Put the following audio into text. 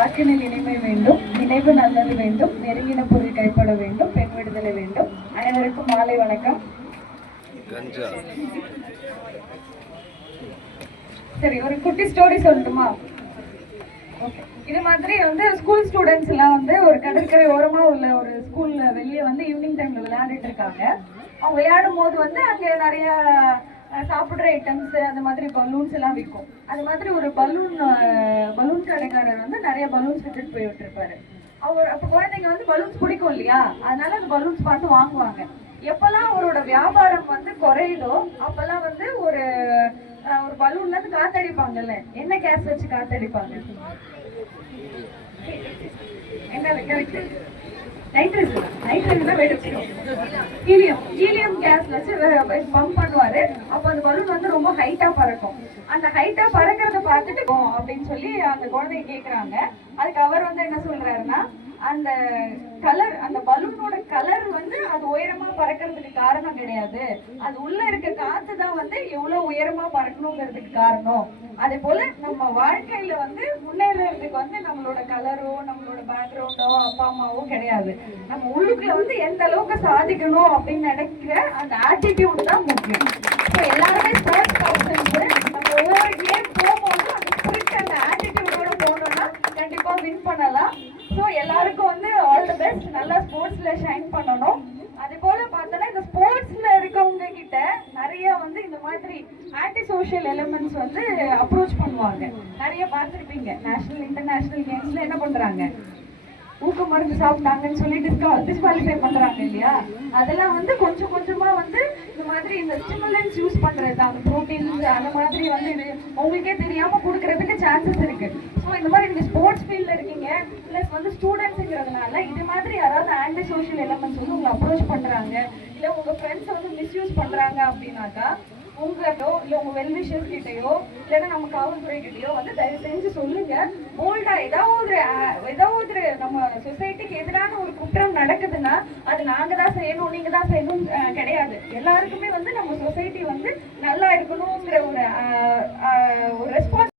வாக்கினில் இனிமை வேண்டும், நினைவு நல்லது வேண்டும், நெருங்கின பொருள் கைப்பட வேண்டும், பெண் விடுதலை வேண்டும். அனைவருக்கும் மாலை வணக்கம். சரி, ஒரு குட்டி ஸ்டோரி சொல்லட்டுமா? ஓகே. இது மாதிரி வந்து ஸ்கூல் ஸ்டூடெண்ட்ஸ் எல்லாம் வந்து ஒரு கடற்கரை ஓரமா உள்ள ஒரு ஸ்கூல்ல வெளியே வந்து ஈவினிங் டைம்ல விளையாடிட்டு இருக்காங்க. அவங்க விளையாடும் போது வந்து அங்க நிறைய சாப்பிட்ற ஐட்டம்ஸ், அந்த மாதிரி பலூன்ஸ் எல்லாம் விற்கும். அது மாதிரி ஒரு பலூன் கடைக்காரர் வந்து நிறைய பலூன்ஸ் விட்டுட்டு போயிட்டு இருப்பாரு. அவர் அப்போ குழந்தைங்க வந்து பலூன்ஸ் பிடிக்கும் இல்லையா, அதனால அந்த பலூன்ஸ் பார்த்து வாங்குவாங்க. எப்பெல்லாம் அவரோட வியாபாரம் வந்து குறையுதோ அப்பெல்லாம் வந்து ஒரு பலூன்ல இருந்து காத்தடிப்பாங்கல்ல, என்ன கேஸ் வச்சு காத்தடிப்பாங்க? என்ன கரெக்ட்? ஹீலியம் கேஸ் வச்சு பம்ப் பண்ணுவாரு. அப்ப அந்த பலூன் வந்து ரொம்ப ஹைட்டா பறக்கும். அந்த ஹைட்டா பறக்கிறத பார்த்துட்டு அப்படின்னு சொல்லி அந்த குழந்தைய கேக்குறாங்க. அதுக்கு அவர் வந்து என்ன சொல்றாருன்னா, அந்த கலர், அந்த பலூனோட கலர் வந்து அது உயரமா பறக்கிறதுக்கு காரணம் கிடையாது, அது உள்ள இருக்க காத்து தான் வந்து எவ்வளவு உயரமா பறக்கணுங்கிறதுக்கு காரணம். அதே போல நம்ம வாழ்க்கையில வந்து முன்னேறதுக்கு வந்து நம்மளோட கலரோ நம்மளோட பேக்ரவுண்டோ அப்பா அம்மாவோ கிடையாது. நம்ம உள்ளுக்குள்ள வந்து எந்த அளவுக்கு சாதிக்கணும் அப்படின்னு நினைக்கிற அந்த ஆட்டிடியூட் தான் முக்கியம். ஸோ எல்லாருமே ஸ்போர்ட்ஸ் கவுன்சிலுக்கு நம்ம ஒவ்வொரு கேம் போகும்போது அந்த ஸ்பிரிட், அந்த ஆட்டிடியூடோட போனோம்னா கண்டிப்பா வின் பண்ணலாம். ஸோ எல்லாருக்கும் வந்து ஆல் தி பெஸ்ட். நல்லா ஸ்போர்ட்ஸ்ல ஷைன் பண்ணணும். அதே போல பார்த்தோன்னா இந்த ஸ்போர்ட்ஸ்ல இருக்கவங்க கிட்ட நிறைய வந்து இந்த மாதிரி ஆன்டி சோஷியல் எலிமெண்ட்ஸ் வந்து அப்ரோச் பண்ணுவாங்க. நிறைய பார்த்துருப்பீங்க. நேஷனல் இன்டர்நேஷனல் கேம்ஸ்ல என்ன பண்றாங்க, ஊக்க மருந்து சாப்பிட்டாங்கன்னு சொல்லி டிஸ்குவாலிஃபை பண்றாங்க இல்லையா? அதெல்லாம் வந்து கொஞ்சம் கொஞ்சமா வந்து இந்த மாதிரி இந்த ஸ்டிமுலன்ஸ் யூஸ் பண்றது, அந்த ப்ரோட்டீன்ஸ் அந்த மாதிரி வந்து இது உங்களுக்கே தெரியாம கொடுக்கறதுக்கு சான்சஸ் இருக்கு. ஸோ இந்த மாதிரி நீங்க ஸ்போர்ட்ஸ் ஃபீல்ட்ல இருக்கீங்க, பிளஸ் வந்து ஸ்டூடெண்ட்ஸுங்கிறதுனால இது மாதிரி யாராவது ஆன்டி சோஷியல் எலிமெண்ட்ஸ் வந்து உங்களை அப்ரோச் பண்றாங்க, இல்ல உங்க ஃப்ரெண்ட்ஸ் வந்து மிஸ்யூஸ் பண்றாங்க அப்படின்னாக்கா உங்கள்கிட்டோ இல்லை உங்க வெல்விஷர்ஸ் கிட்டையோ இல்லைன்னா நம்ம காவல்துறை கிட்டையோ வந்து தயவு செஞ்சு சொல்லுங்க. போல்டா ஏதாவது நம்ம சொசைட்டிக்கு எதிரான ஒரு குற்றம் நடக்குதுன்னா அது நாங்க தான் செய்யணும், நீங்க தான் செய்யணும் கிடையாது. எல்லாருக்குமே வந்து நம்ம சொசைட்டி வந்து நல்லா இருக்கணுங்கிற ஒரு ரெஸ்பான்ஸ்